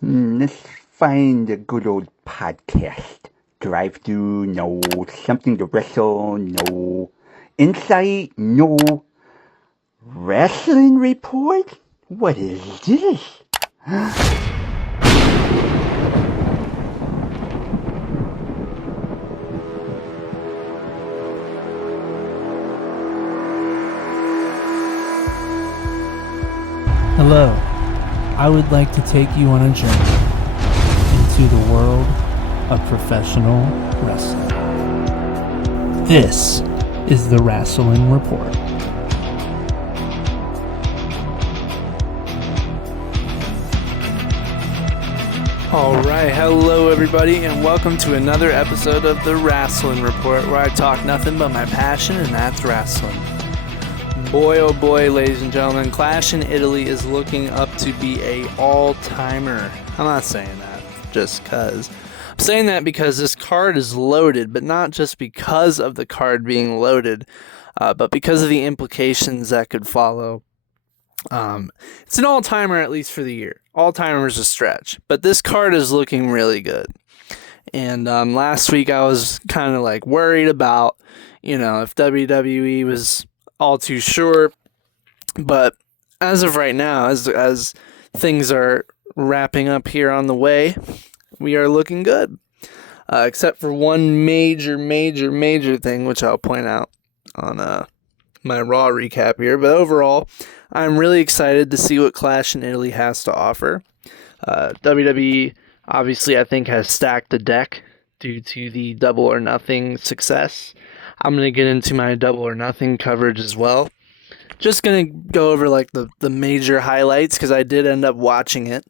Let's find a good old podcast. Drive through, no. Something to wrestle, no. Insight, no. Rasslin Report? What is this? Hello, I would like to take you on a journey into the world of professional wrestling. This is the Rasslin Report. Alright, hello everybody, and welcome to another episode of the Rasslin Report, where I talk nothing but my passion, and that's wrestling. Boy, oh boy, ladies and gentlemen, Clash in Italy is looking up to be a all-timer. I'm not saying that just because. I'm saying that because this card is loaded, but not just because of the card being loaded, but because of the implications that could follow. It's an all-timer, at least for the year. All-timer's a stretch, but this card is looking really good. And last week I was kind of like worried about, if WWE was all too short, but as of right now, as things are wrapping up here on the way, we are looking good, except for one major thing, which I'll point out on my Raw recap here. But overall, I'm really excited to see what Clash in Italy has to offer. WWE obviously, I think, has stacked the deck due to the Double or Nothing success. I'm going to get into my Double or Nothing coverage as well. Just going to go over like the major highlights because I did end up watching it.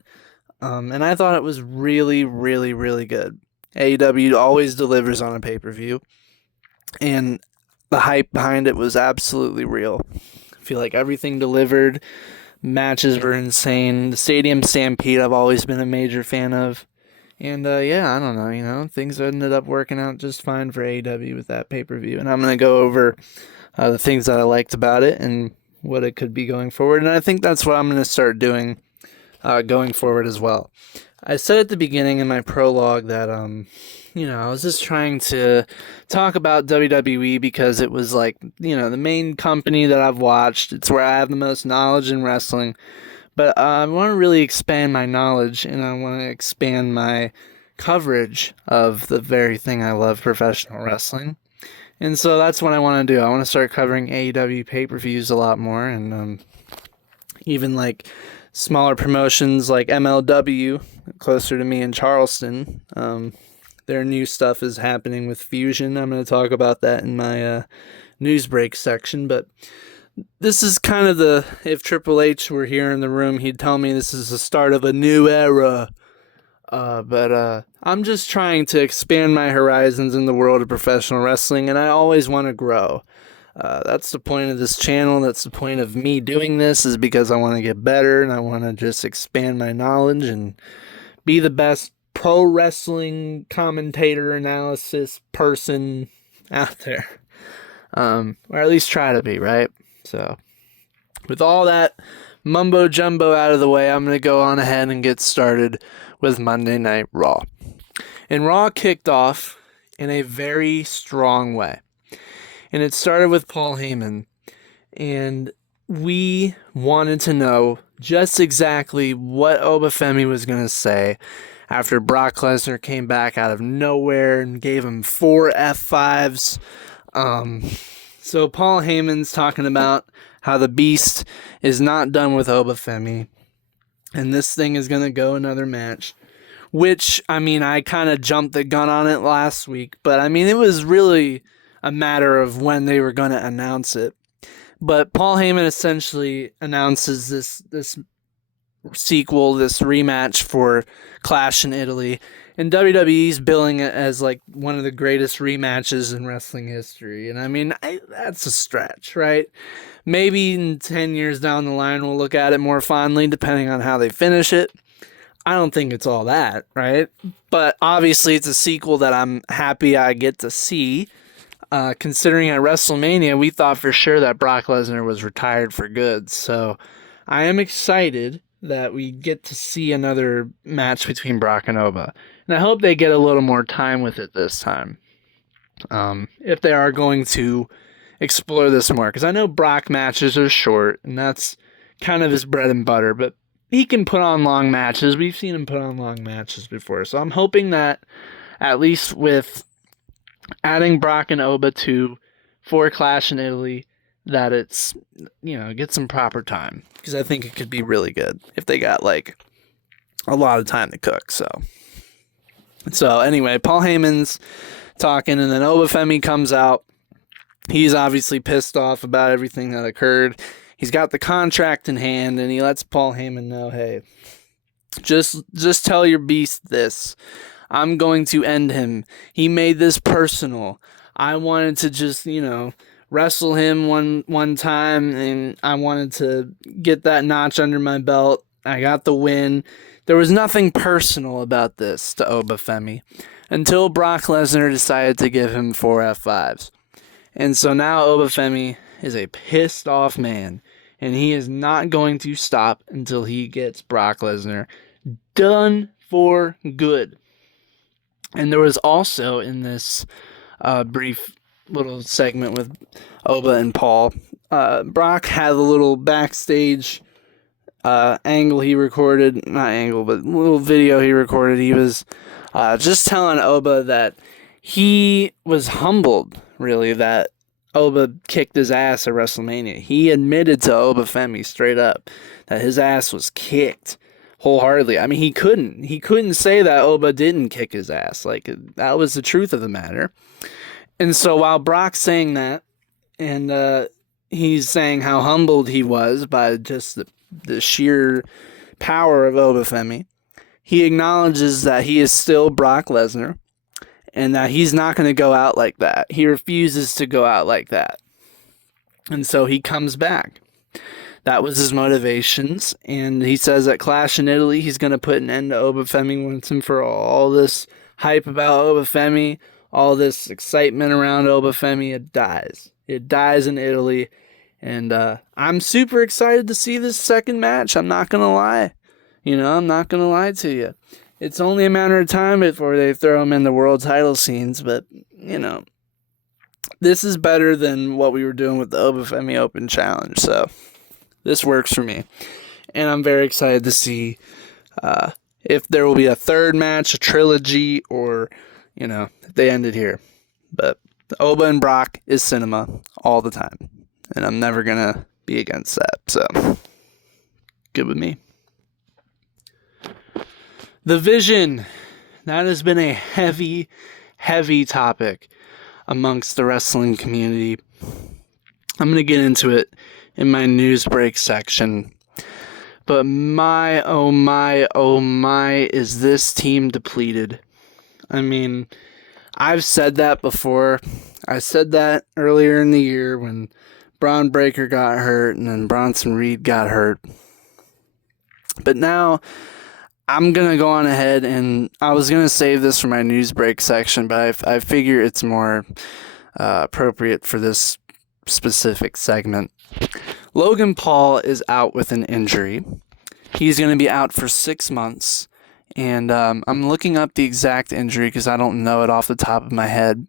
And I thought it was really good. AEW always delivers on a pay-per-view. And the hype behind it was absolutely real. I feel like everything delivered. Matches were insane. The Stadium Stampede I've always been a major fan of. And, I don't know, things ended up working out just fine for AEW with that pay-per-view. And I'm going to go over the things that I liked about it and what it could be going forward. And I think that's what I'm going to start doing going forward as well. I said at the beginning in my prologue that, I was just trying to talk about WWE because it was like, the main company that I've watched. It's where I have the most knowledge in wrestling. But I want to really expand my knowledge, and I want to expand my coverage of the very thing I love, professional wrestling. And so that's what I want to do. I want to start covering AEW pay-per-views a lot more, and even like smaller promotions like MLW, closer to me in Charleston. Their new stuff is happening with Fusion. I'm going to talk about that in my news break section, but this is kind of if Triple H were here in the room, he'd tell me this is the start of a new era. But I'm just trying to expand my horizons in the world of professional wrestling, and I always want to grow. That's the point of this channel. That's the point of me doing this, is because I want to get better, and I want to just expand my knowledge and be the best pro wrestling commentator, analysis person out there. Or at least try to be, right? So, with all that mumbo jumbo out of the way, I'm going to go on ahead and get started with Monday Night Raw. And Raw kicked off in a very strong way. And it started with Paul Heyman. And we wanted to know just exactly what Obafemi was going to say after Brock Lesnar came back out of nowhere and gave him 4 F5s. So Paul Heyman's talking about how the Beast is not done with Obafemi, and this thing is going to go another match, which, I kind of jumped the gun on it last week, but, it was really a matter of when they were going to announce it. But Paul Heyman essentially announces this sequel, this rematch for Clash in Italy, and WWE's billing it as like one of the greatest rematches in wrestling history. And that's a stretch, right? Maybe in 10 years down the line, we'll look at it more fondly, depending on how they finish it. I don't think it's all that, right? But obviously, it's a sequel that I'm happy I get to see. Considering at WrestleMania, we thought for sure that Brock Lesnar was retired for good. So I am excited that we get to see another match between Brock and Oba. And I hope they get a little more time with it this time. If they are going to explore this more. Because I know Brock matches are short, and that's kind of his bread and butter. But he can put on long matches. We've seen him put on long matches before. So I'm hoping that at least with adding Brock and Oba for Clash in Italy, that it's, get some proper time. Because I think it could be really good if they got, like, a lot of time to cook. So anyway, Paul Heyman's talking, and then Obafemi comes out. He's obviously pissed off about everything that occurred. He's got the contract in hand, and he lets Paul Heyman know, hey, just tell your beast this. I'm going to end him. He made this personal. I wanted to just, wrestle him one time, and I wanted to get that notch under my belt. I got the win. There was nothing personal about this to Obafemi until Brock Lesnar decided to give him 4 F5s. And so now Obafemi is a pissed off man, and he is not going to stop until he gets Brock Lesnar done for good. And there was also in this brief little segment with Oba and Paul, Brock had a little backstage angle he recorded, not angle, but little video he recorded. He was just telling Oba that he was humbled, really, that Oba kicked his ass at WrestleMania. He admitted to Obafemi straight up that his ass was kicked wholeheartedly. I mean, he couldn't say that Oba didn't kick his ass. Like, that was the truth of the matter. And so while Brock's saying that, and he's saying how humbled he was by just the sheer power of Obafemi, he acknowledges that he is still Brock Lesnar and that he's not going to go out like that. He refuses to go out like that. And so he comes back. That was his motivations. And he says at Clash in Italy, he's going to put an end to Obafemi once and for all this hype about Obafemi, all this excitement around Obafemi. It dies. It dies in Italy. And I'm super excited to see this second match. I'm not going to lie. I'm not going to lie to you. It's only a matter of time before they throw him in the world title scenes. But, this is better than what we were doing with the Obafemi Open Challenge. So this works for me. And I'm very excited to see if there will be a third match, a trilogy, or, if they ended here. But Oba and Brock is cinema all the time. And I'm never going to be against that. So, good with me. The Vision. That has been a heavy, heavy topic amongst the wrestling community. I'm going to get into it in my news break section. But my, oh my, is this team depleted? I mean, I've said that before. I said that earlier in the year when Braun Breaker got hurt and then Bronson Reed got hurt. But now I'm going to go on ahead, and I was going to save this for my news break section, but I figure it's more appropriate for this specific segment. Logan Paul is out with an injury. He's going to be out for 6 months, and I'm looking up the exact injury because I don't know it off the top of my head.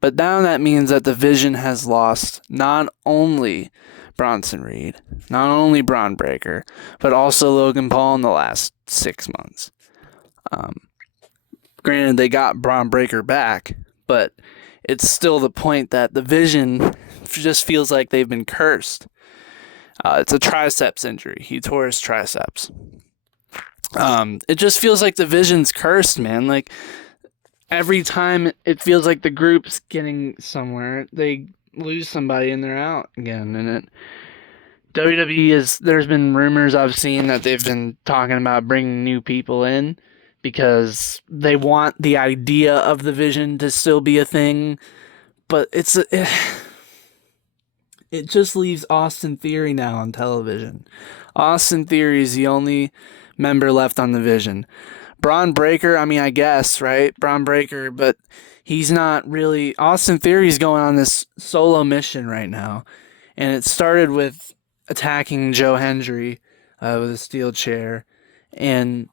But now that means that the Vision has lost not only Bronson Reed, not only Braun Breaker, but also Logan Paul in the last 6 months. Granted, they got Braun Breaker back, but it's still the point that the Vision just feels like they've been cursed. It's a triceps injury. He tore his triceps. It just feels like the Vision's cursed, man. Like, every time it feels like the group's getting somewhere, they lose somebody and they're out again. And WWE there's been rumors I've seen that they've been talking about bringing new people in because they want the idea of the Vision to still be a thing. But it just leaves Austin Theory now on television. Austin Theory is the only member left on the Vision. Braun Breaker, I mean, I guess, right? Braun Breaker, but he's not really. Austin Theory's going on this solo mission right now. And it started with attacking Joe Hendry with a steel chair, and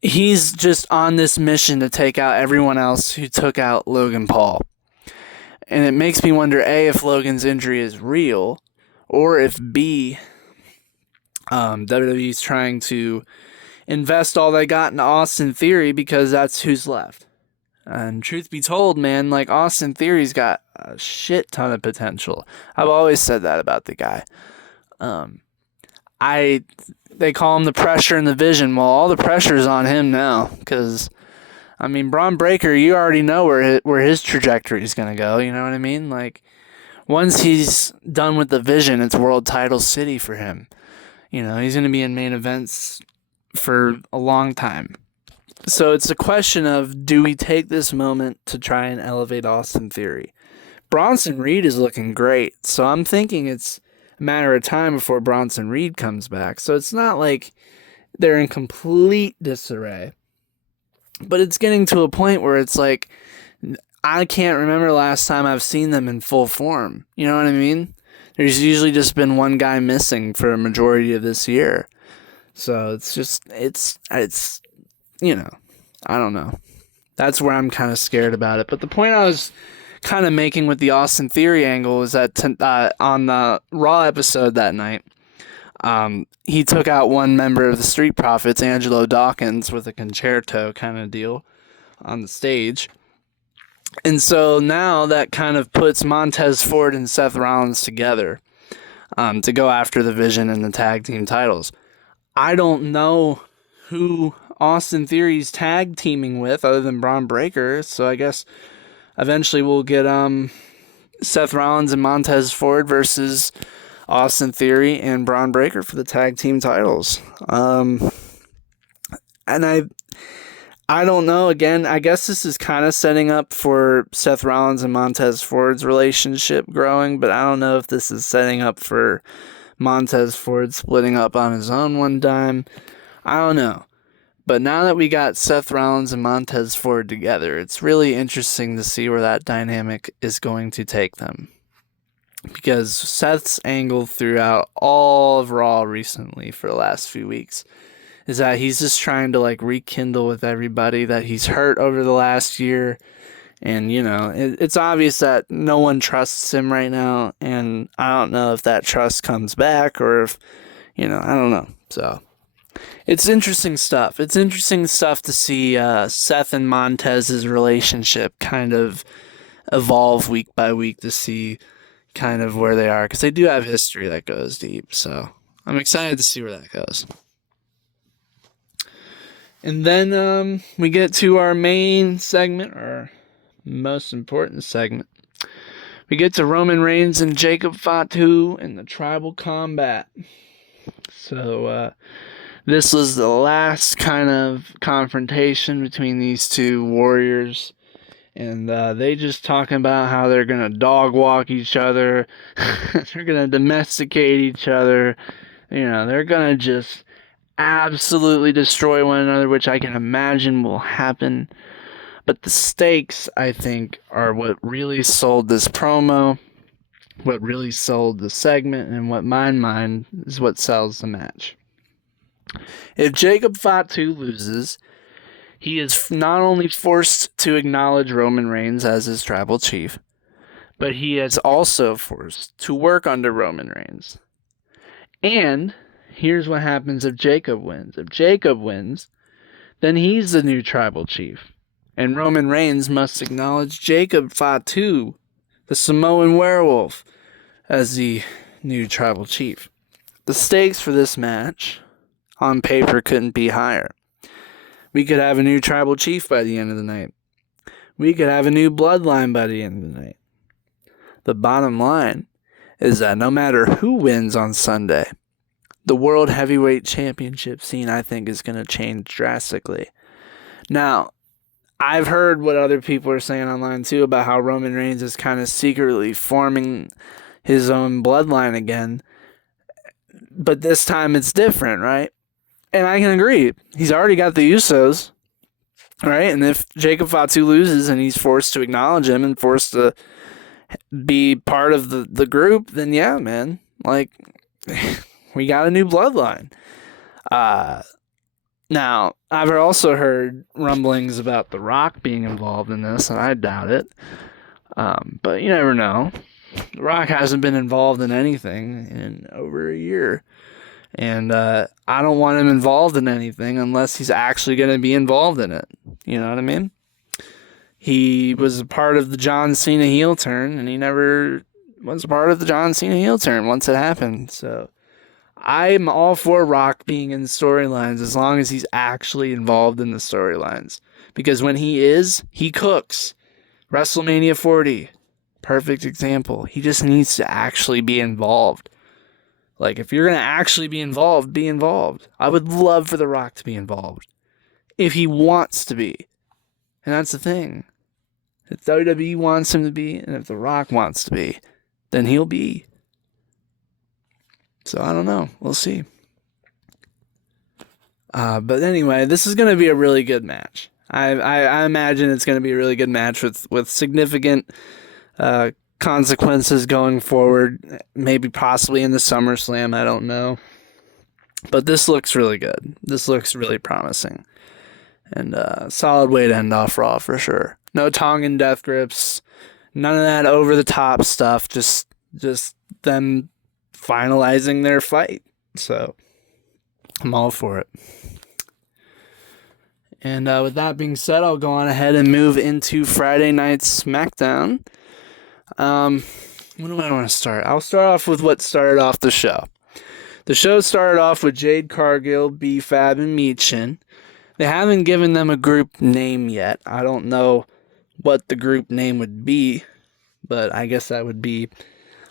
he's just on this mission to take out everyone else who took out Logan Paul. And it makes me wonder, A, if Logan's injury is real, or if B, WWE's trying to invest all they got in Austin Theory because that's who's left. And truth be told, man, like, Austin Theory's got a shit ton of potential. I've always said that about the guy. They call him the pressure and the vision. Well, all the pressure's on him now, because, I mean, Braun Breaker, you already know where his trajectory is going to go, you know what I mean? Like, once he's done with the vision, it's world title city for him. You know, he's going to be in main events for a long time. So it's a question of, do we take this moment to try and elevate Austin Theory? Bronson Reed is looking great, so I'm thinking it's a matter of time before Bronson Reed comes back. So it's not like they're in complete disarray. But it's getting to a point where it's like, I can't remember last time I've seen them in full form. You know what I mean? There's usually just been one guy missing for a majority of this year. So it's just, it's you know, I don't know. That's where I'm kind of scared about it. But the point I was kind of making with the Austin Theory angle is that on the Raw episode that night, he took out one member of the Street Profits, Angelo Dawkins, with a concerto kind of deal on the stage. And so now that kind of puts Montez Ford and Seth Rollins together to go after the Vision and the tag team titles. I don't know who Austin Theory's tag teaming with other than Braun Breaker, so I guess eventually we'll get Seth Rollins and Montez Ford versus Austin Theory and Braun Breaker for the tag team titles. And I don't know. Again, I guess this is kind of setting up for Seth Rollins and Montez Ford's relationship growing, but I don't know if this is setting up for Montez Ford splitting up on his own one time. I don't know. But now that we got Seth Rollins and Montez Ford together, it's really interesting to see where that dynamic is going to take them. Because Seth's angle throughout all of Raw recently for the last few weeks is that he's just trying to like rekindle with everybody that he's hurt over the last year. And, you know, it's obvious that no one trusts him right now. And I don't know if that trust comes back or if, you know, I don't know. So it's interesting stuff. It's interesting stuff to see Seth and Montez's relationship kind of evolve week by week to see kind of where they are. Because they do have history that goes deep. So I'm excited to see where that goes. And then we get to our main segment, our most important segment. We get to Roman Reigns and Jacob Fatu in the Tribal Combat. So this was the last kind of confrontation between these two warriors. And they just talking about how they're going to dog walk each other. They're going to domesticate each other. You know, they're going to just absolutely destroy one another, which I can imagine will happen. But the stakes, I think, are what really sold this promo, what really sold the segment, and what my mind is what sells the match. If Jacob Fatu loses, he is not only forced to acknowledge Roman Reigns as his tribal chief, but he is also forced to work under Roman Reigns. And here's what happens if Jacob wins. If Jacob wins, then he's the new tribal chief. And Roman Reigns must acknowledge Jacob Fatu, the Samoan werewolf, as the new tribal chief. The stakes for this match, on paper, couldn't be higher. We could have a new tribal chief by the end of the night. We could have a new bloodline by the end of the night. The bottom line is that no matter who wins on Sunday, the World Heavyweight Championship scene, I think, is going to change drastically. Now, I've heard what other people are saying online, too, about how Roman Reigns is kind of secretly forming his own bloodline again. But this time it's different, right? And I can agree. He's already got the Usos, right? And if Jacob Fatu loses and he's forced to acknowledge him and forced to be part of the group, then yeah, man. Like, we got a new bloodline. Now, I've also heard rumblings about The Rock being involved in this, and I doubt it. But you never know. The Rock hasn't been involved in anything in over a year. And I don't want him involved in anything unless he's actually going to be involved in it. You know what I mean? He was a part of the John Cena heel turn, and he never was a part of the John Cena heel turn once it happened. So I'm all for Rock being in storylines as long as he's actually involved in the storylines. Because when he is, he cooks. WrestleMania 40, perfect example. He just needs to actually be involved. Like, if you're going to actually be involved, be involved. I would love for The Rock to be involved. If he wants to be. And that's the thing. If WWE wants him to be, and if The Rock wants to be, then he'll be. So, I don't know. We'll see. But anyway, this is going to be a really good match. I imagine it's going to be a really good match with significant consequences going forward. Maybe possibly in the SummerSlam. I don't know. But this looks really good. This looks really promising. And solid way to end off Raw for sure. No Tongan death grips. None of that over-the-top stuff. Just them finalizing their fight. So, I'm all for it. And with that being said, I'll go on ahead and move into Friday night's SmackDown. When do I want to start? I'll start off with what started off the show. The show started off with Jade Cargill, B-Fab, and Michin. They haven't given them a group name yet. I don't know what the group name would be, but I guess that would be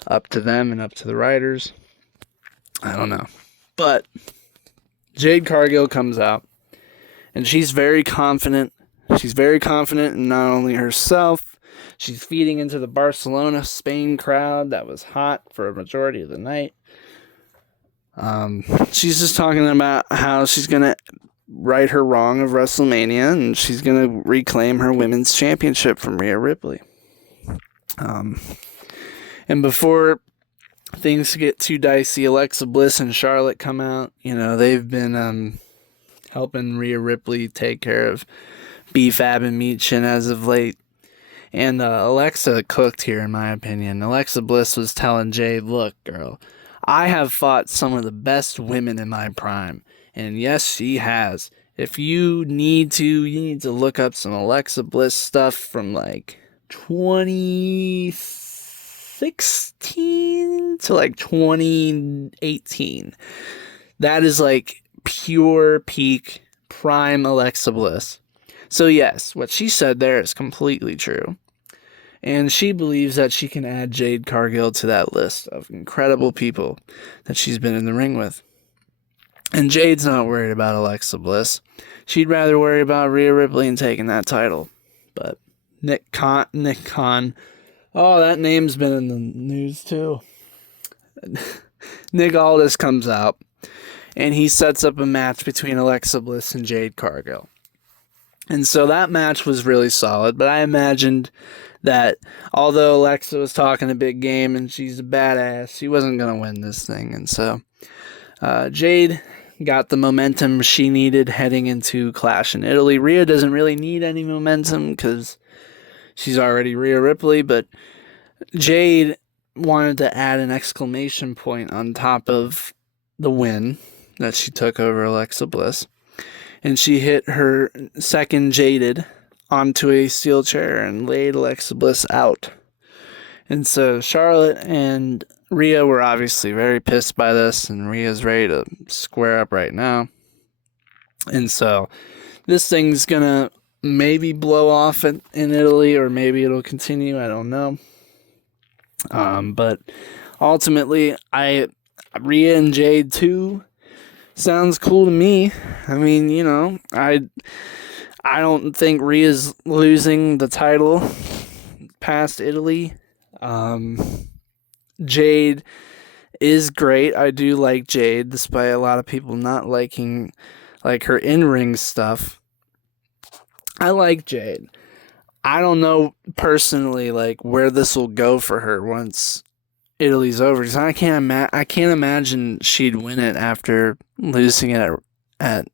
up to them and up to the writers. I don't know. But Jade Cargill comes out, and she's very confident. She's very confident in not only herself, she's feeding into the Barcelona, Spain crowd that was hot for a majority of the night. She's just talking about how she's going to right her wrong of WrestleMania, and she's going to reclaim her women's championship from Rhea Ripley. And before things get too dicey, Alexa Bliss and Charlotte come out. You know, they've been helping Rhea Ripley take care of B-Fab and Michin as of late. And Alexa cooked here, in my opinion. Alexa Bliss was telling Jade, look, girl, I have fought some of the best women in my prime. And yes, she has. If you need to look up some Alexa Bliss stuff from like 2016 to like 2018. That is like pure peak prime Alexa Bliss. So yes, what she said there is completely true. And she believes that she can add Jade Cargill to that list of incredible people that she's been in the ring with. And Jade's not worried about Alexa Bliss. She'd rather worry about Rhea Ripley and taking that title. But Nick Khan. Oh, that name's been in the news too. Nick Aldis comes out, and he sets up a match between Alexa Bliss and Jade Cargill. And so that match was really solid, but I imagined that although Alexa was talking a big game and she's a badass, she wasn't going to win this thing. And so Jade got the momentum she needed heading into Clash in Italy. Rhea doesn't really need any momentum because she's already Rhea Ripley, but Jade wanted to add an exclamation point on top of the win that she took over Alexa Bliss. And she hit her second Jaded onto a steel chair and laid Alexa Bliss out. And so Charlotte and Rhea were obviously very pissed by this, and Rhea's ready to square up right now. And so this thing's gonna maybe blow off in Italy, or maybe it'll continue. I don't know. But ultimately, Rhea and Jade 2 sounds cool to me. I mean, you know, I don't think Rhea's losing the title past Italy. Jade is great. I do like Jade, despite a lot of people not liking like her in-ring stuff. I like Jade. I don't know personally like where this will go for her once Italy's over, because I can't imagine she'd win it after losing it at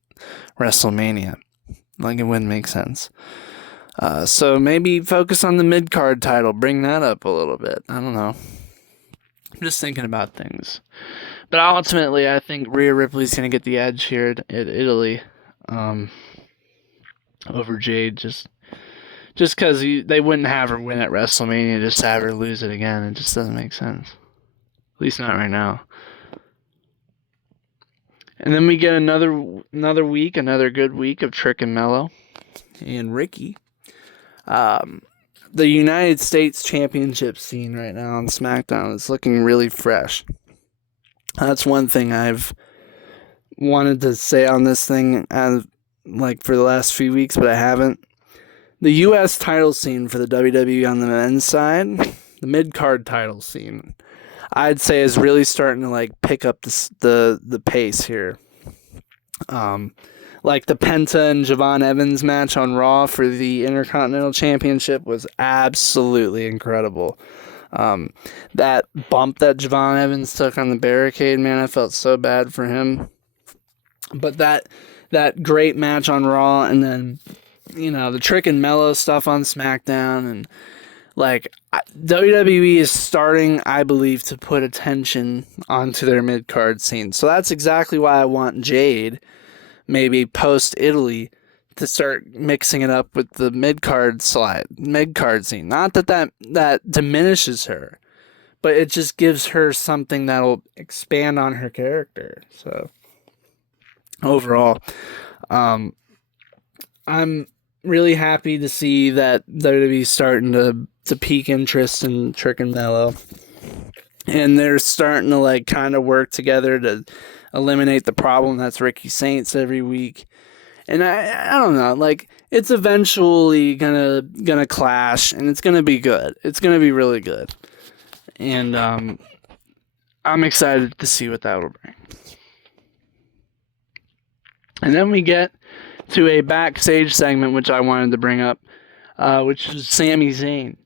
WrestleMania. Like, it wouldn't make sense. So maybe focus on the mid-card title. Bring that up a little bit. I don't know. I'm just thinking about things. But ultimately, I think Rhea Ripley's going to get the edge here at Italy over Jade. Just because they wouldn't have her win at WrestleMania, just have her lose it again. It just doesn't make sense. At least not right now. And then we get another week, another good week of Trick and Mello and Ricky. The United States Championship scene right now on SmackDown is looking really fresh. That's one thing I've wanted to say on this thing for the last few weeks, but I haven't. The U.S. title scene for the WWE on the men's side, the mid-card title scene, I'd say is really starting to pick up the pace here. The Penta and Javon Evans match on Raw for the Intercontinental Championship was absolutely incredible. That bump that Javon Evans took on the barricade, man, I felt so bad for him. But that great match on Raw, and then the Trick and Mello stuff on SmackDown, and WWE is starting, I believe, to put attention onto their mid-card scene. So that's exactly why I want Jade, maybe post-Italy, to start mixing it up with the mid-card scene. Not that diminishes her, but it just gives her something that'll expand on her character. So, overall, I'm really happy to see that WWE's starting to pique interest in Trick and Mello, and they're starting to kind of work together to eliminate the problem that's Ricky Saints every week. And I don't know, it's eventually gonna clash, and it's gonna be good. It's gonna be really good, and I'm excited to see what that will bring. And then we get to a backstage segment, which I wanted to bring up, which is Sami Zayn.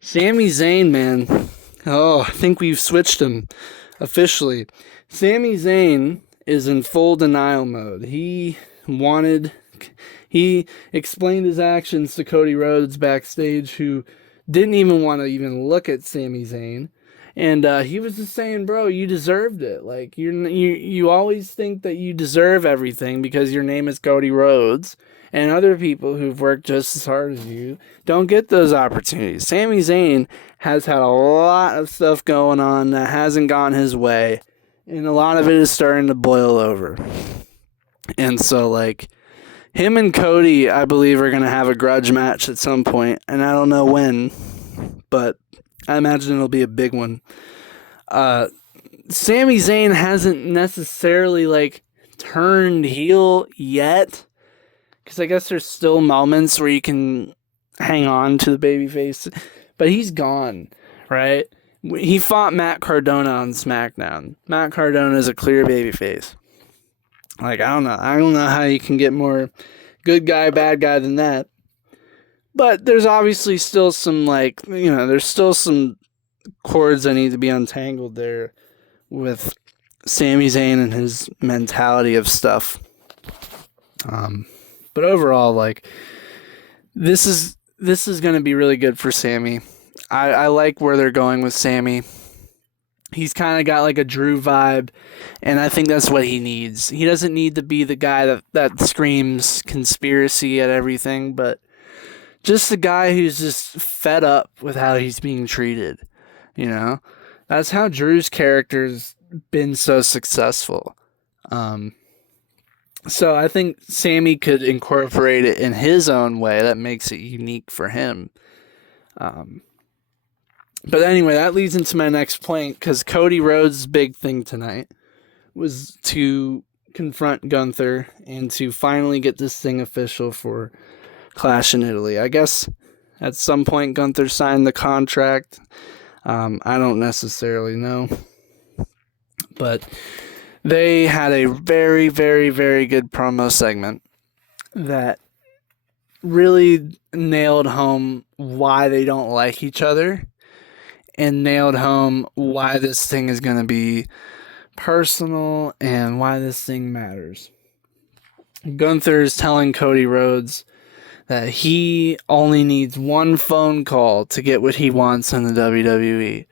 Sami Zayn, man. Oh, I think we've switched him officially. Sami Zayn is in full denial mode. He explained his actions to Cody Rhodes backstage, who didn't even want to even look at Sami Zayn. And he was just saying, bro, you deserved it. You always think that you deserve everything because your name is Cody Rhodes, and other people who've worked just as hard as you don't get those opportunities. Sami Zayn has had a lot of stuff going on that hasn't gone his way, and a lot of it is starting to boil over. And so, him and Cody, I believe, are going to have a grudge match at some point, and I don't know when, but I imagine it'll be a big one. Sami Zayn hasn't necessarily, turned heel yet, because I guess there's still moments where you can hang on to the babyface, but he's gone, right? He fought Matt Cardona on SmackDown. Matt Cardona is a clear babyface. I don't know how you can get more good guy, bad guy than that. But there's obviously still some, there's still some cords that need to be untangled there with Sami Zayn and his mentality of stuff. But overall, this is going to be really good for Sami. I like where they're going with Sami. He's kind of got a Drew vibe, and I think that's what he needs. He doesn't need to be the guy that screams conspiracy at everything, but just the guy who's just fed up with how he's being treated. That's how Drew's character's been so successful. So I think Sami could incorporate it in his own way that makes it unique for him. But anyway, that leads into my next point, because Cody Rhodes' big thing tonight was to confront Gunther and to finally get this thing official for Clash in Italy. I guess at some point Gunther signed the contract. I don't necessarily know. But they had a very, very, very good promo segment that really nailed home why they don't like each other, and nailed home why this thing is going to be personal and why this thing matters. Gunther is telling Cody Rhodes that he only needs one phone call to get what he wants in the WWE.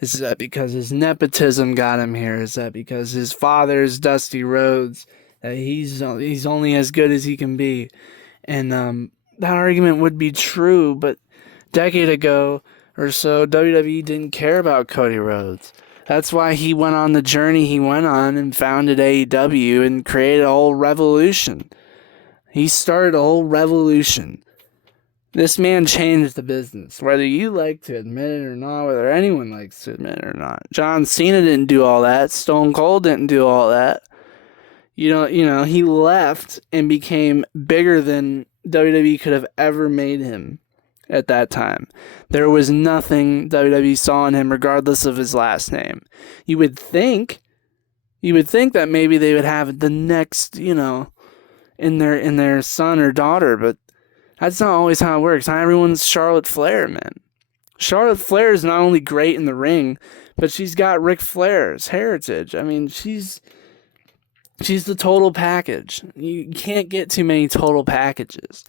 Is that because his nepotism got him here? Is that because his father's Dusty Rhodes, that he's only as good as he can be? And that argument would be true, but a decade ago or so, WWE didn't care about Cody Rhodes. That's why he went on the journey he went on and founded AEW and created a whole revolution. He started a whole revolution. This man changed the business, whether you like to admit it or not, whether anyone likes to admit it or not. John Cena didn't do all that. Stone Cold didn't do all that. He left and became bigger than WWE could have ever made him at that time. There was nothing WWE saw in him, regardless of his last name. You would think that maybe they would have the next, in their son or daughter, but that's not always how it works. Not everyone's Charlotte Flair, man. Charlotte Flair is not only great in the ring, but she's got Ric Flair's heritage. I mean, she's the total package. You can't get too many total packages.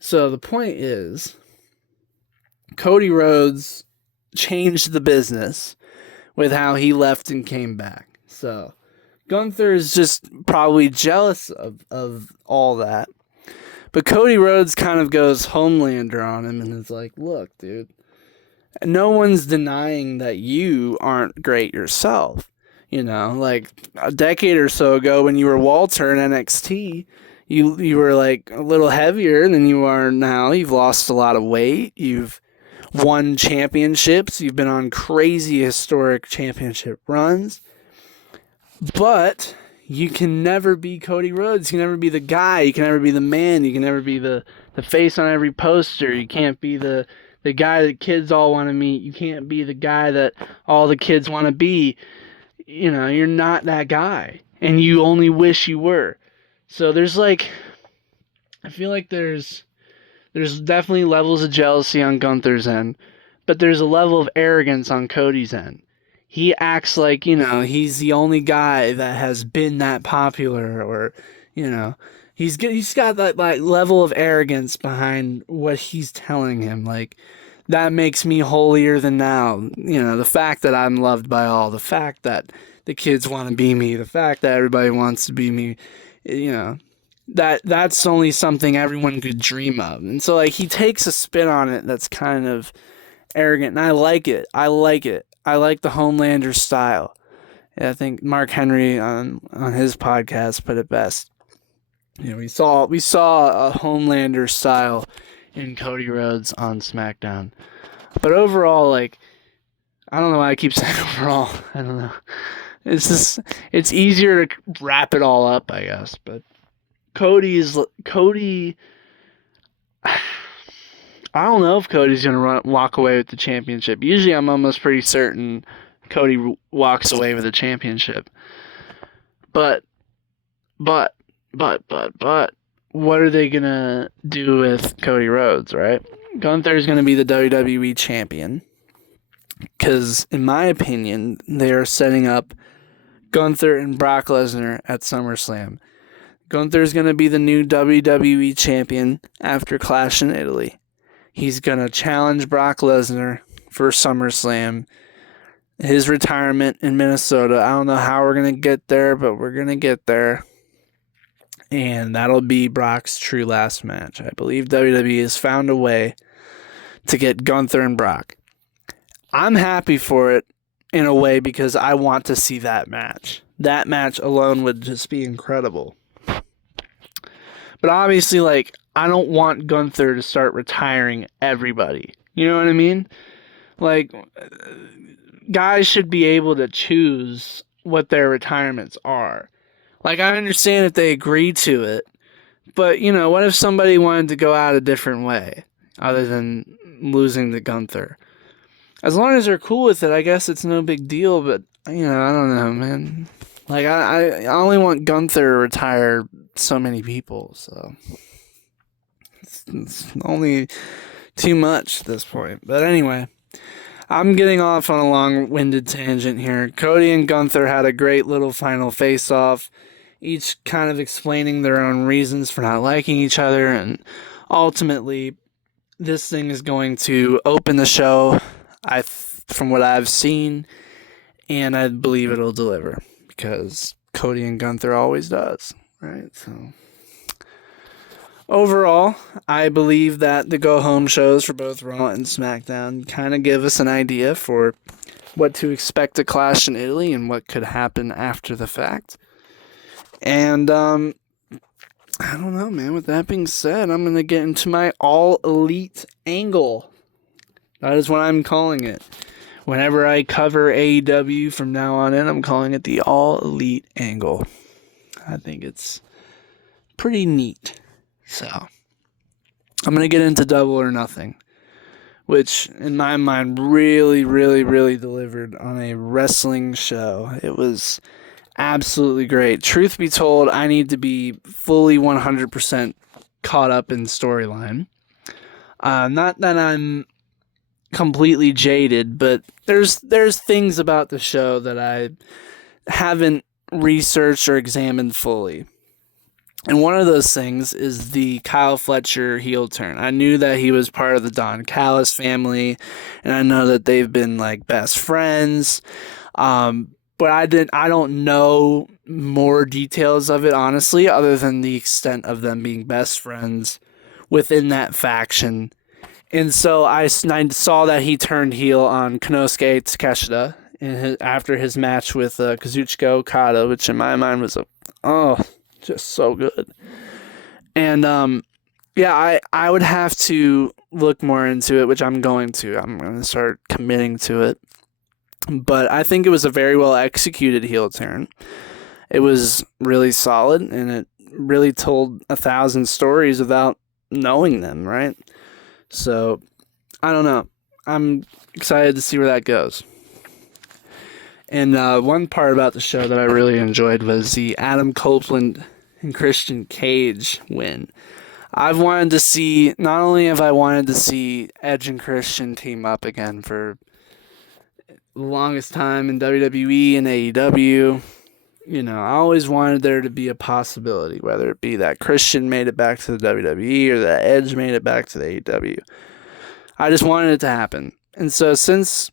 So the point is, Cody Rhodes changed the business with how he left and came back. So Gunther is just probably jealous of all that. But Cody Rhodes kind of goes Homelander on him and is like, look, dude, no one's denying that you aren't great yourself. Like a decade or so ago when you were Walter in NXT, you were like a little heavier than you are now. You've lost a lot of weight. You've won championships. You've been on crazy historic championship runs. But you can never be Cody Rhodes. You can never be the guy. You can never be the man. You can never be the face on every poster. You can't be the guy that kids all want to meet. You can't be the guy that all the kids want to be. You're not that guy. And you only wish you were. So I feel like there's definitely levels of jealousy on Gunther's end. But there's a level of arrogance on Cody's end. He acts like, he's the only guy that has been that popular, or, he's got that level of arrogance behind what he's telling him. Like, that makes me holier than thou. The fact that I'm loved by all, the fact that the kids want to be me, the fact that everybody wants to be me, that's only something everyone could dream of. And so, he takes a spin on it that's kind of arrogant, and I like it. I like the Homelander style. I think Mark Henry on his podcast put it best. We saw a Homelander style in Cody Rhodes on SmackDown. But overall, I don't know why I keep saying overall. I don't know. It's easier to wrap it all up, I guess. But Cody. I don't know if Cody's going to walk away with the championship. Usually I'm almost pretty certain Cody walks away with the championship. But, what are they going to do with Cody Rhodes, right? Gunther's going to be the WWE champion. Because, in my opinion, they are setting up Gunther and Brock Lesnar at SummerSlam. Gunther's going to be the new WWE champion after Clash in Italy. He's going to challenge Brock Lesnar for SummerSlam. His retirement in Minnesota. I don't know how we're going to get there, but we're going to get there. And that'll be Brock's true last match. I believe WWE has found a way to get Gunther and Brock. I'm happy for it in a way because I want to see that match. That match alone would just be incredible. But obviously, I don't want Gunther to start retiring everybody. You know what I mean? Guys should be able to choose what their retirements are. I understand if they agree to it, but, what if somebody wanted to go out a different way other than losing to Gunther? As long as they're cool with it, I guess it's no big deal, but, I don't know, man. I only want Gunther to retire so many people, so it's only too much at this point. But anyway, I'm getting off on a long-winded tangent here. Cody and Gunther had a great little final face-off. each kind of explaining their own reasons for not liking each other, and ultimately this thing is going to open the show, from what I've seen, and I believe it'll deliver, because Cody and Gunther always does, right? So overall, I believe that the go-home shows for both Raw and SmackDown kind of give us an idea for what to expect to Clash in Italy and what could happen after the fact. And, I don't know, man. With that being said, I'm going to get into my all-elite angle. That is what I'm calling it. Whenever I cover AEW from now on in, I'm calling it the all-elite angle. I think it's pretty neat. So, I'm going to get into Double or Nothing, which, in my mind, really, really, really delivered on a wrestling show. It was absolutely great. Truth be told, I need to be fully 100% caught up in storyline. Not that I'm completely jaded, but there's things about the show that I haven't researched or examined fully. And one of those things is the Kyle Fletcher heel turn. I knew that he was part of the Don Callis family, and I know that they've been like best friends. But I don't know more details of it, honestly, other than the extent of them being best friends within that faction. And so I saw that he turned heel on Konosuke Takeshita after his match with Kazuchika Okada, which in my mind was just so good. And I would have to look more into it, which I'm going to. I'm going to start committing to it. But I think it was a very well executed heel turn. It was really solid, and it really told 1,000 stories without knowing them, right? So, I don't know. I'm excited to see where that goes. And one part about the show that I really enjoyed was the Adam Copeland and Christian Cage win. Not only have I wanted to see Edge and Christian team up again for the longest time in WWE and AEW, I always wanted there to be a possibility, whether it be that Christian made it back to the WWE or that Edge made it back to the AEW. I just wanted it to happen. And so since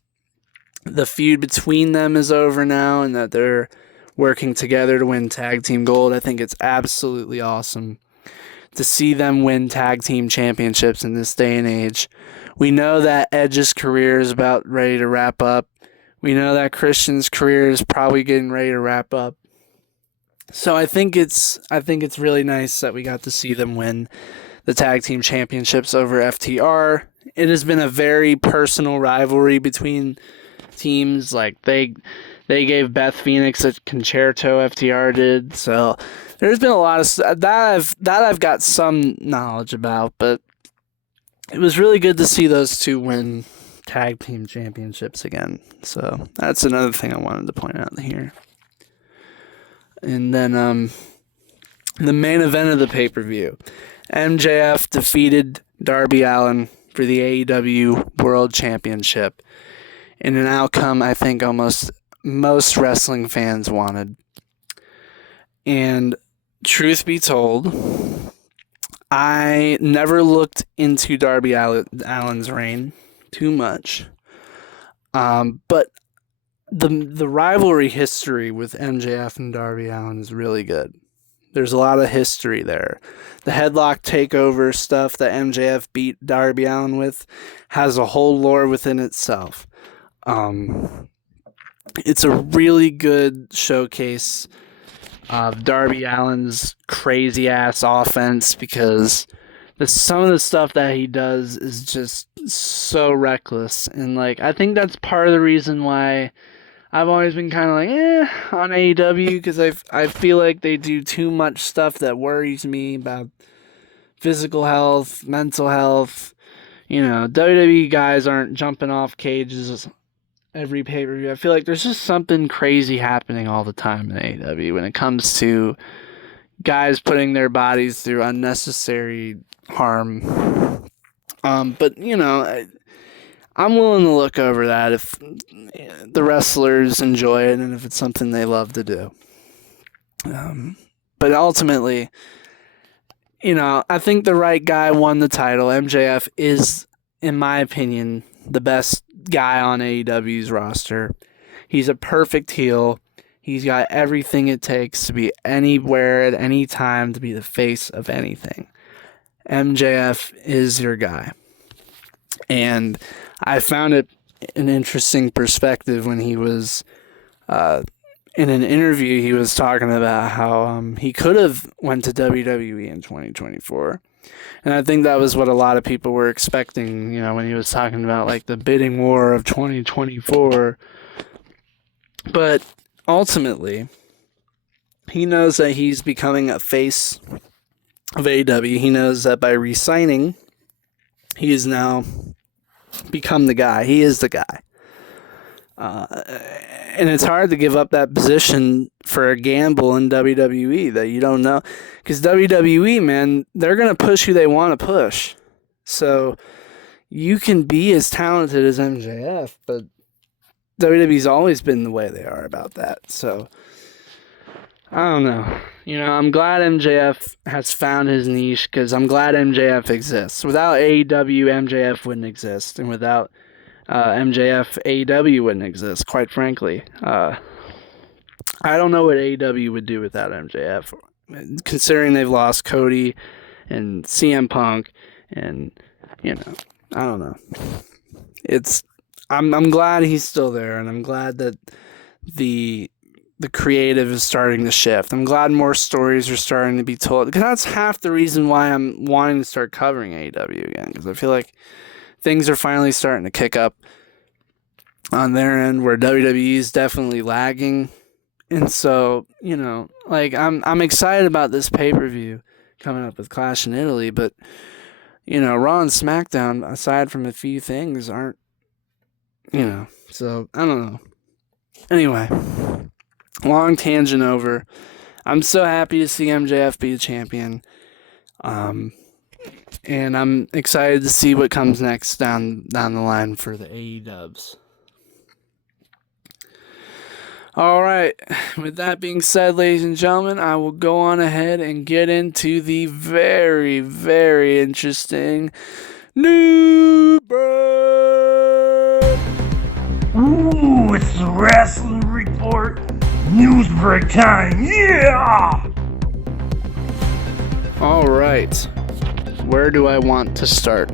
the feud between them is over now and that they're working together to win tag team gold, I think it's absolutely awesome to see them win tag team championships in this day and age. We know that Edge's career is about ready to wrap up. We know that Christian's career is probably getting ready to wrap up. So I think it's really nice that we got to see them win the tag team championships over FTR. It has been a very personal rivalry between teams. Like they gave Beth Phoenix a concerto, FTR did. So there's been a lot of that I've got some knowledge about, but it was really good to see those two win tag team championships again. So that's another thing I wanted to point out here. And then the main event of the pay-per-view, MJF defeated Darby Allin for the AEW World Championship in an outcome I think almost most wrestling fans wanted. And truth be told, I never looked into Darby Allin's reign too much. But the rivalry history with MJF and Darby Allin is really good. There's a lot of history there. The headlock takeover stuff that MJF beat Darby Allin with has a whole lore within itself. It's a really good showcase of Darby Allin's crazy ass offense, because some of the stuff that he does is just so reckless. And I think that's part of the reason why I've always been kind of on AEW, because I feel like they do too much stuff that worries me about physical health, mental health. WWE guys aren't jumping off cages every pay-per-view. I feel like there's just something crazy happening all the time in AEW when it comes to guys putting their bodies through unnecessary harm. But I'm willing to look over that if the wrestlers enjoy it and if it's something they love to do. But ultimately, I think the right guy won the title. MJF is, in my opinion, the best guy on AEW's roster. He's a perfect heel. He's got everything it takes to be anywhere at any time, to be the face of anything. MJF is your guy. And I found it an interesting perspective when he was in an interview. He was talking about how he could have went to WWE in 2024. And I think that was what a lot of people were expecting, when he was talking about like the bidding war of 2024. But ultimately, he knows that he's becoming a face of AEW. He knows that by re-signing, he has now become the guy. He is the guy. And it's hard to give up that position for a gamble in WWE that you don't know. Because WWE, man, they're going to push who they want to push. So you can be as talented as MJF, but WWE's always been the way they are about that. So I don't know. I'm glad MJF has found his niche, because I'm glad MJF exists. Without AEW, MJF wouldn't exist. And without MJF, AEW wouldn't exist, quite frankly. I don't know what AEW would do without MJF, considering they've lost Cody and CM Punk, and, I don't know. I'm glad he's still there, and I'm glad that the creative is starting to shift. I'm glad more stories are starting to be told, because that's half the reason why I'm wanting to start covering AEW again, because I feel like things are finally starting to kick up on their end, where WWE is definitely lagging. And so, I'm excited about this pay-per-view coming up with Clash in Italy, but, Raw and SmackDown, aside from a few things, aren't, so I don't know. Anyway, long tangent over. I'm so happy to see MJF be a champion. And I'm excited to see what comes next down the line for the AEWs. All right, with that being said, ladies and gentlemen, I will go on ahead and get into the very, very interesting news break. Ooh, it's the Rasslin Report news break time, yeah! All right, where do I want to start?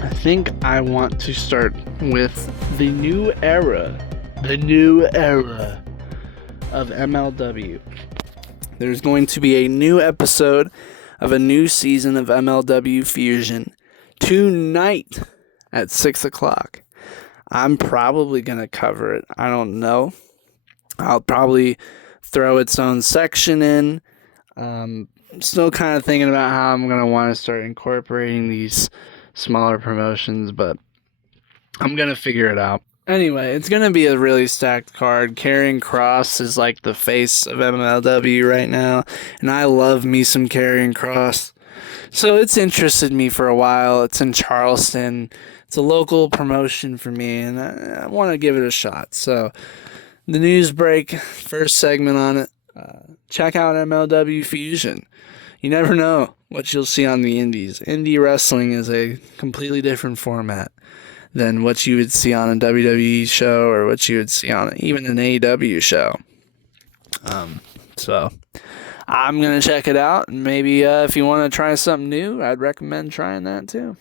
I think I want to start with the new era of MLW. There's going to be a new episode of a new season of MLW Fusion tonight at 6 o'clock. I'm probably going to cover it. I don't know. I'll probably throw its own section in. Still kind of thinking about how I'm going to want to start incorporating these smaller promotions, but I'm going to figure it out. Anyway, it's going to be a really stacked card. Karrion Kross is like the face of MLW right now, and I love me some Karrion Kross. So it's interested me for a while. It's in Charleston. It's a local promotion for me, and I want to give it a shot. So the news break, first segment on it, check out MLW Fusion. You never know what you'll see on the indies. Indie wrestling is a completely different format than what you would see on a WWE show or what you would see on even an AEW show. So I'm going to check it out, and maybe if you want to try something new, I'd recommend trying that too.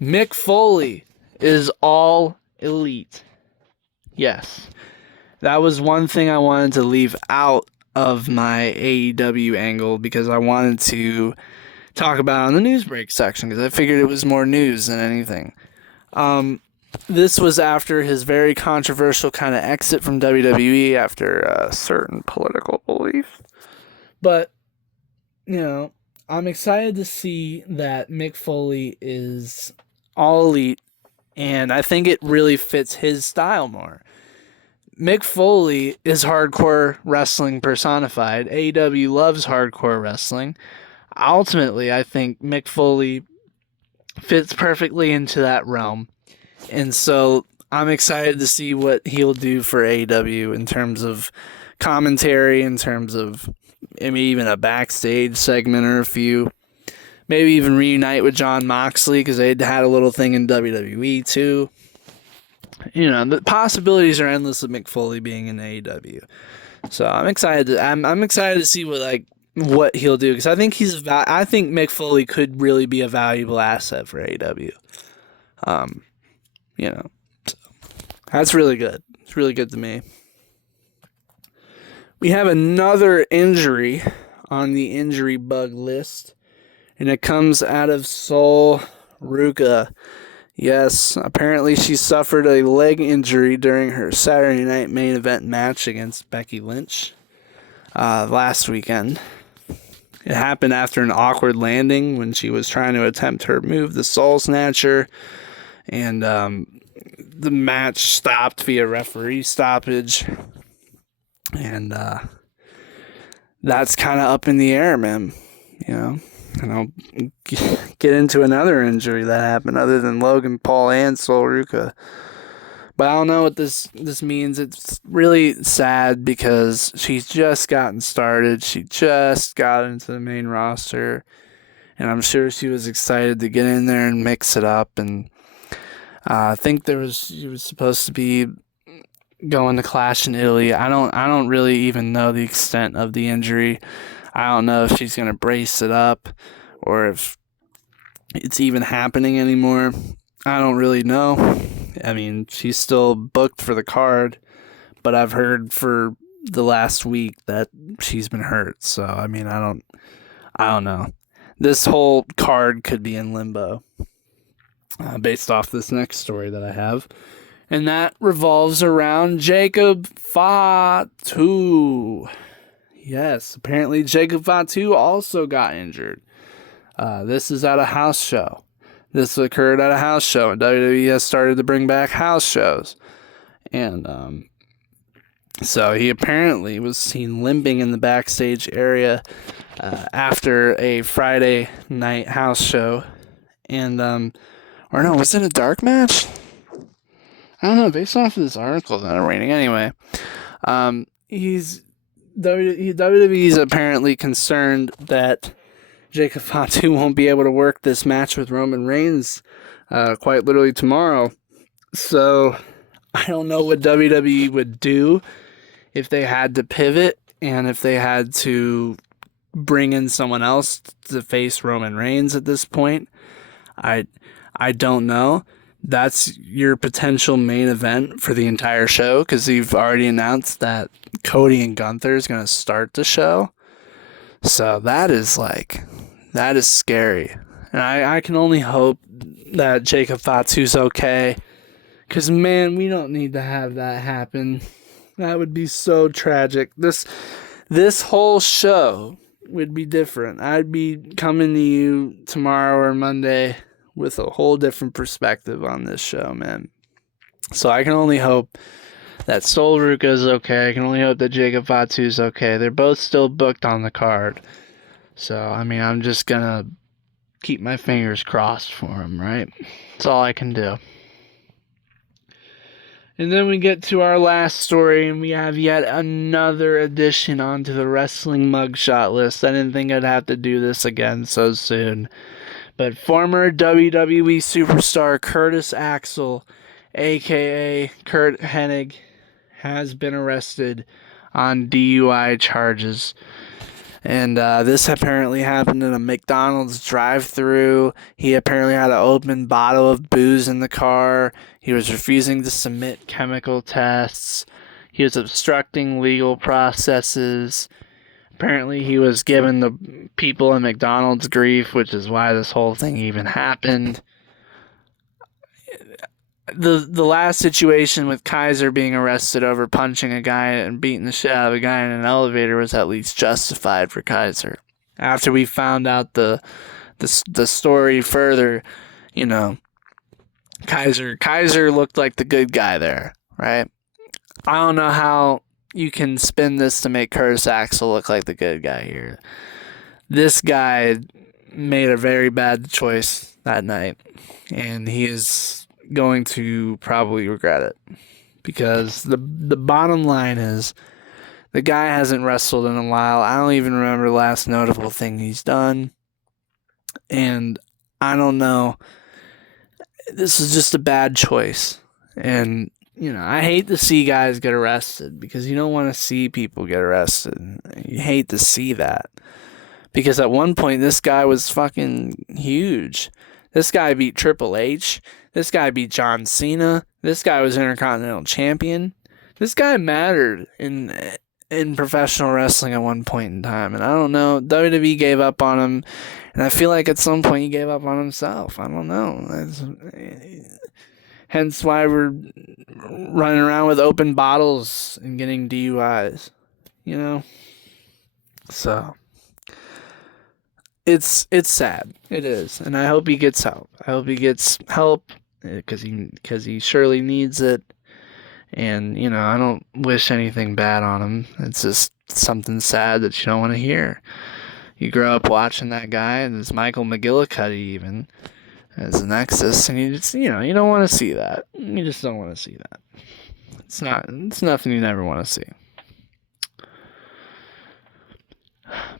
Mick Foley is all elite. Yes. That was one thing I wanted to leave out of my AEW angle, because I wanted to talk about on the news break section, because I figured it was more news than anything. This was after his very controversial kind of exit from WWE after a certain political belief. But, I'm excited to see that Mick Foley is all elite, and I think it really fits his style more. Mick Foley is hardcore wrestling personified. AEW loves hardcore wrestling. Ultimately, I think Mick Foley fits perfectly into that realm. And so I'm excited to see what he'll do for AEW in terms of commentary, in terms of maybe even a backstage segment or a few. Maybe even reunite with Jon Moxley because they had a little thing in WWE too. The possibilities are endless of Mick Foley being in AEW. So I'm excited. I'm excited to see what he'll do because I think I think Mick Foley could really be a valuable asset for AEW. So that's really good. It's really good to me. We have another injury on the injury bug list, and it comes out of Sol Ruca. Yes, apparently she suffered a leg injury during her Saturday night main event match against Becky Lynch last weekend. It happened after an awkward landing when she was trying to attempt her move, the Soul Snatcher, and the match stopped via referee stoppage. And that's kind of up in the air, man. And I'll get into another injury that happened other than Logan Paul and Sol Ruca. But I don't know what this means. It's really sad because she's just gotten started. She just got into the main roster. And I'm sure she was excited to get in there and mix it up. And I think she was supposed to be going to Clash in Italy. I don't really even know the extent of the injury. I don't know if she's going to brace it up or if it's even happening anymore. I don't really know. I mean, she's still booked for the card, but I've heard for the last week that she's been hurt. So, I mean, I don't know. This whole card could be in limbo based off this next story that I have. And that revolves around Jacob Fatu. Yes, apparently Jacob Fatu also got injured. This is at a house show. This occurred at a house show, and WWE has started to bring back house shows. And so he apparently was seen limping in the backstage area after a Friday night house show. And, or no, was it a dark match? I don't know, based off of this article that I'm reading. Anyway, WWE's apparently concerned that Jacob Fatu won't be able to work this match with Roman Reigns quite literally tomorrow. So I don't know what WWE would do if they had to pivot and if they had to bring in someone else to face Roman Reigns at this point. I don't know. That's your potential main event for the entire show because you've already announced that Cody and Gunther is going to start the show. So that is scary. And I can only hope that Jacob Fatu's okay because, man, we don't need to have that happen. That would be so tragic. This whole show would be different. I'd be coming to you tomorrow or Monday with a whole different perspective on this show, man. So I can only hope that Sol Ruca is okay. I can only hope that Jacob Fatu is okay. They're both still booked on the card. So, I mean, I'm just going to keep my fingers crossed for him, right? That's all I can do. And then we get to our last story, and we have yet another addition onto the wrestling mugshot list. I didn't think I'd have to do this again so soon. But former WWE superstar Curtis Axel, a.k.a. Kurt Hennig, has been arrested on DUI charges. And this apparently happened in a McDonald's drive-thru. He apparently had an open bottle of booze in the car. He was refusing to submit chemical tests. He was obstructing legal processes. Apparently he was giving the people in McDonald's grief, which is why this whole thing even happened. The last situation with Kaiser being arrested over punching a guy and beating the shit out of a guy in an elevator was at least justified for Kaiser. After we found out the story further, Kaiser looked like the good guy there, right? I don't know how you can spin this to make Curtis Axel look like the good guy here. This guy made a very bad choice that night, and he is going to probably regret it. Because the bottom line is, the guy hasn't wrestled in a while. I don't even remember the last notable thing he's done. And I don't know. This is just a bad choice. And, I hate to see guys get arrested because you don't want to see people get arrested. You hate to see that. Because at one point, this guy was fucking huge. This guy beat Triple H. This guy beat John Cena. This guy was Intercontinental Champion. This guy mattered in professional wrestling at one point in time. And I don't know, WWE gave up on him. And I feel like at some point he gave up on himself. I don't know. Hence why we're running around with open bottles and getting DUIs. So it's sad. It is. And I hope he gets help. I hope he gets help because he surely needs it. And, I don't wish anything bad on him. It's just something sad that you don't want to hear. You grow up watching that guy, and it's Michael McGillicuddy even as a Nexus, and you just, you don't want to see that. You just don't want to see that. It's nothing you never want to see.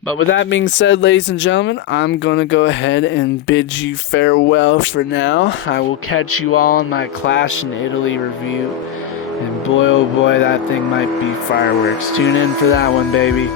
But with that being said, ladies and gentlemen, I'm going to go ahead and bid you farewell for now. I will catch you all in my Clash in Italy review. And boy, oh boy, that thing might be fireworks. Tune in for that one, baby.